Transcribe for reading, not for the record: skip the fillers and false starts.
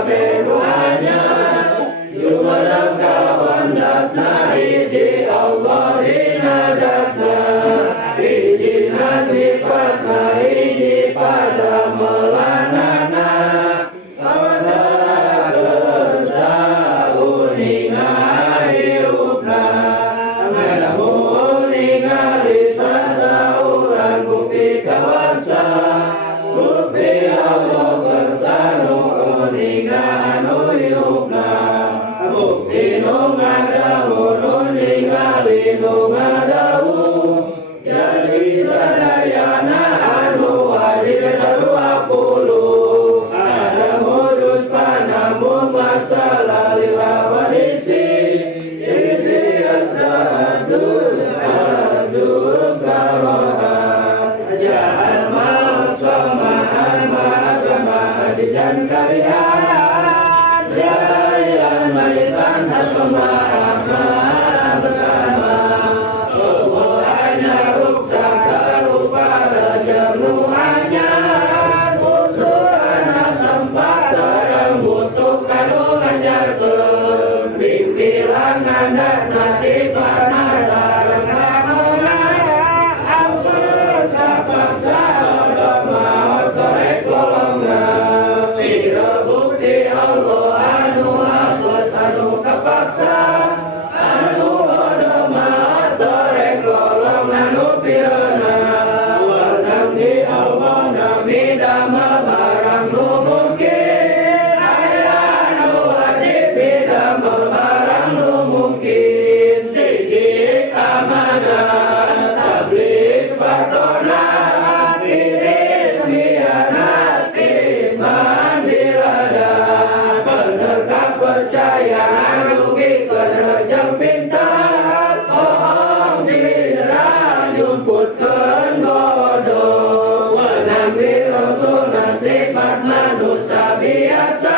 kabeh nu anyar jumeneng kawandatna hiji Allah dinadatna hijina sifatna hiji pada melanana kawasakeun sauninga hirupna ngadamun ningali sasauran bukti kawasa bukti Allah kersanu uninga anu hirupna bukti nu ngadamu nu ningali nu ngadamu jadi sadayana anu wajib 20 ada modus panamu masalah liwawadisi ikhtiar sa'adul azul karohan ajaan ma'asamaan ma'agama asisan kalian jayan maitan hasama'ah ma'abkama hanya ruksak sarupa rejam nuhanya butuhana tempat sarang butuh kanu ngajarkeun bimbingan nasifana sareng kanona ampun sapaksa doma korek golongan pira bukti Allah anu hapus anu kapaksa anu doma korek golongan nu pirana warnam di Allah nami dama barang nu mungkin aya nu wajib bidama barang nu mungkin sidik amanah tablik fatona pilih khianat iman dirada bener kepercayaan rugi kerjam pintar bohong citra jumputkeun bodoh wanambi rasul sifat manusia biasa